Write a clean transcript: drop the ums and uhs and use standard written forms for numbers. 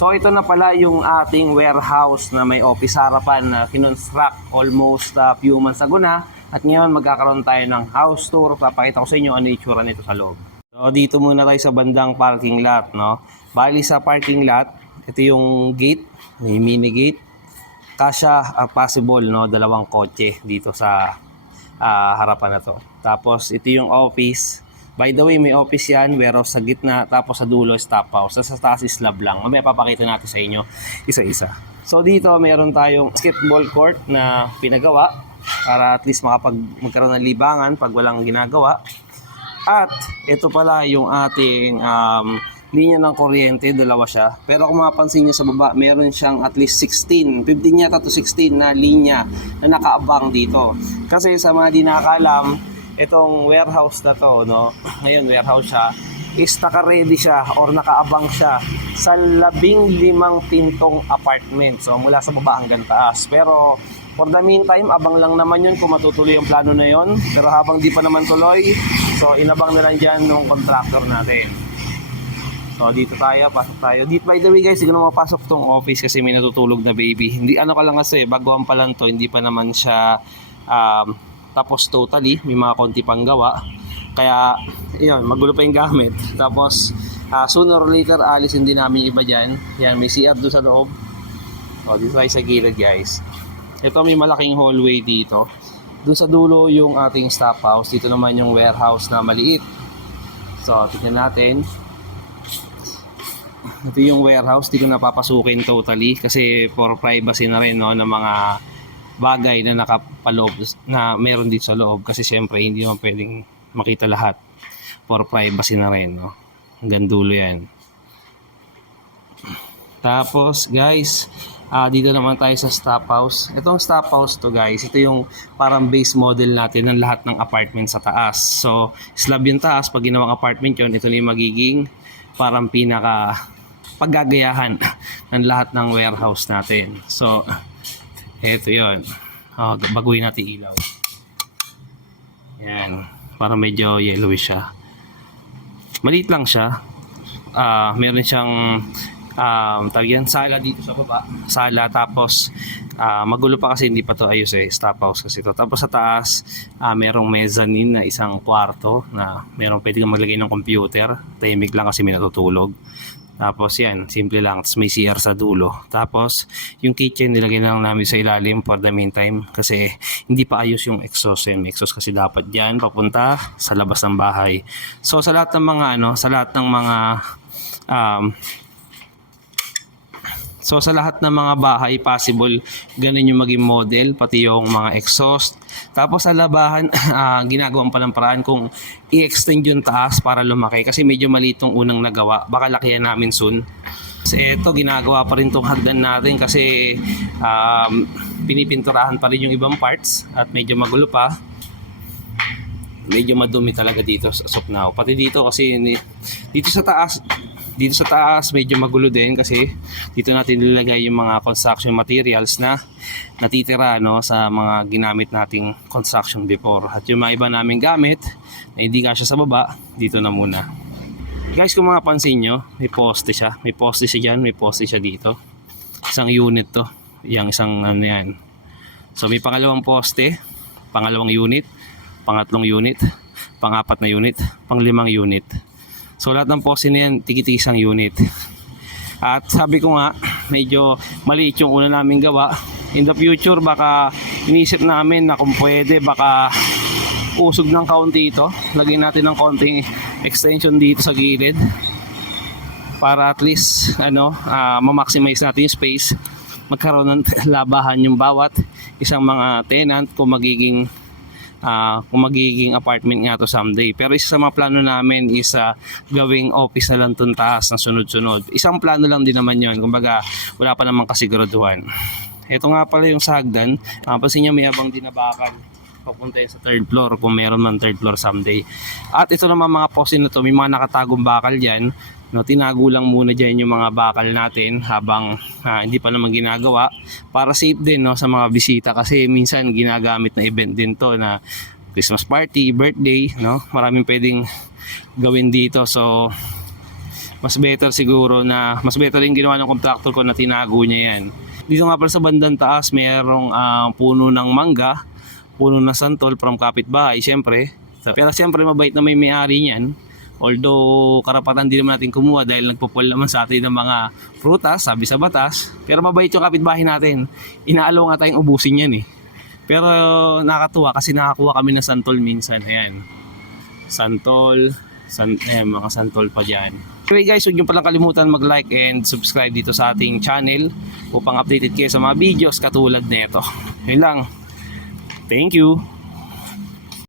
So ito na pala yung ating warehouse na may office harapan na kinonstruct almost few months ago na. At ngayon magkakaroon tayo ng house tour. Papakita ko sa inyo ano yung itsura nito sa loob. So dito muna tayo sa bandang parking lot, no? Bali sa parking lot, ito yung gate, may mini gate. Kasya possible, no, dalawang kotse dito sa harapan na to. Tapos ito yung office. By the way, may office yan, warehouse sa gitna, tapos sa dulo staff house. Sa taas is slab lang. Mamaya papakita natin sa inyo isa-isa. So dito meron tayong basketball court na pinagawa para at least magkaroon ng libangan pag walang ginagawa. At ito pala yung ating linya ng kuryente, dalawa siya. Pero kung mapapansin nyo sa baba, meron siyang at least 15 yata to 16 na linya na nakaabang dito. Kasi sa mga di nakakalam, itong warehouse na to, no? Ngayon warehouse siya, is naka-ready siya or nakaabang siya sa 15 pintong apartment. So mula sa baba hanggang taas. Pero for the meantime, abang lang naman yun kung matutuloy yung plano na yun. Pero habang di pa naman tuloy, so inabang na lang dyan nung contractor natin. So dito tayo, pasok tayo. Dito, by the way guys, hindi ko na mapasok tong office kasi may natutulog na baby. Hindi, ano ka lang kasi, baguhan pa lang to, hindi pa naman siya tapos totally, may mga konti pang gawa. Kaya, yun, magulo pa yung gamit. Tapos, sooner or later, alisin din namin iba dyan. Yan, may CR doon sa loob. O, dito tayo sa gilid guys. Ito may malaking hallway dito. Doon sa dulo yung ating staff house. Dito naman yung warehouse na maliit. So, tignan natin. Ito yung warehouse, di ko napapasukin totally kasi for privacy na rin, no, ng mga bagay na nakapaloob na meron dito sa loob kasi syempre hindi naman pwedeng makita lahat, for privacy na rin, no. Hanggang dulo yan. Tapos guys, dito naman tayo sa staff house. Itong staff house to guys, ito yung parang base model natin ng lahat ng apartment sa taas. So slab yung taas, pag ginawang apartment yun, ito na yung magiging parang pinaka paggagayahan ng lahat ng warehouse natin. So eto yun. Baguhin natin ilaw. Yan, parang medyo yellowish siya. Maliit lang siya. Meron siyang tawag yan, sala dito sa baba. Sala, tapos magulo pa kasi hindi pa to ayos staff house kasi to. Tapos sa taas, merong mezzanine na isang kwarto na merong pwede kang maglagay ng computer. Tahimik lang kasi may natutulog. Tapos yan, simple lang. Tapos may CR sa dulo. Tapos yung kitchen nilagay na lang namin sa ilalim for the meantime kasi hindi pa ayos yung exhaust. Yung exhaust kasi dapat dyan papunta sa labas ng bahay. So sa lahat ng mga sa lahat ng mga bahay possible ganun yung maging model, pati yung mga exhaust. Tapos sa labahan ginagawan pa ng paraan kung i-extend yung taas para lumaki kasi medyo maliit yung unang nagawa, baka lakihan namin soon. Kasi ito ginagawa pa rin tong hagdan natin kasi pinipinturahan pa rin yung ibang parts at medyo magulo pa. Medyo madumi talaga dito sa Suknao. Pati dito kasi dito sa taas medyo magulo din kasi dito natin nilagay yung mga construction materials na natitira, no, sa mga ginamit nating construction before. At yung mga iba naming gamit na hindi kasya sa baba, dito na muna. Guys, kung mapapansin nyo, may poste siya. May poste siya dyan, may poste siya dito. Isang unit to. Yung isang ano yan. So may pangalawang poste, pangalawang unit, pangatlong unit, pangapat na unit, panglimang unit. So lahat ng poste na yan, tigi-tigisang unit. At sabi ko nga, medyo maliit yung una namin gawa. In the future, baka inisip namin na kung pwede, baka usog ng kaunti ito. Lagyan natin ng konting extension dito sa gilid. Para at least, ma-maximize natin yung space. Magkaroon ng labahan yung bawat isang mga tenant kung magiging apartment nga to someday. Pero isa sa mga plano namin is gawing office na lang itong taas na sunod-sunod. Isang plano lang din naman yun. Kumbaga wala pa namang kasiguraduhan. Ito nga pala yung sa hagdan. Pansin nyo may abang din na bakal papunta sa third floor kung meron man third floor someday. At ito naman mga poste na to, may mga nakatagong bakal dyan. No, tinago lang muna dyan yung mga bakal natin habang hindi pa naman ginagawa para safe din, no, sa mga bisita kasi minsan ginagamit na event din to na Christmas party, birthday, no, maraming pwedeng gawin dito. So mas better siguro na mas better yung ginawa ng contractor ko na tinago niya yan. Dito nga pala sa bandang taas mayroong puno ng mangga, puno ng santol from kapitbahay syempre. Pero syempre mabait na may-ari niyan. Although karapatan din naman natin kumuha dahil nagpupul naman sa atin ng mga prutas, sabi sa batas. Pero mabait yung kapitbahay natin. Inaalaw nga tayong ubusin yan eh. Pero nakakatuwa kasi nakakuha kami ng santol minsan. Ayan. Santol. Ayan, mga santol pa dyan. Anyway guys, huwag nyo palang kalimutan mag-like and subscribe dito sa ating channel upang updated kayo sa mga videos katulad nito. Yun lang. Thank you.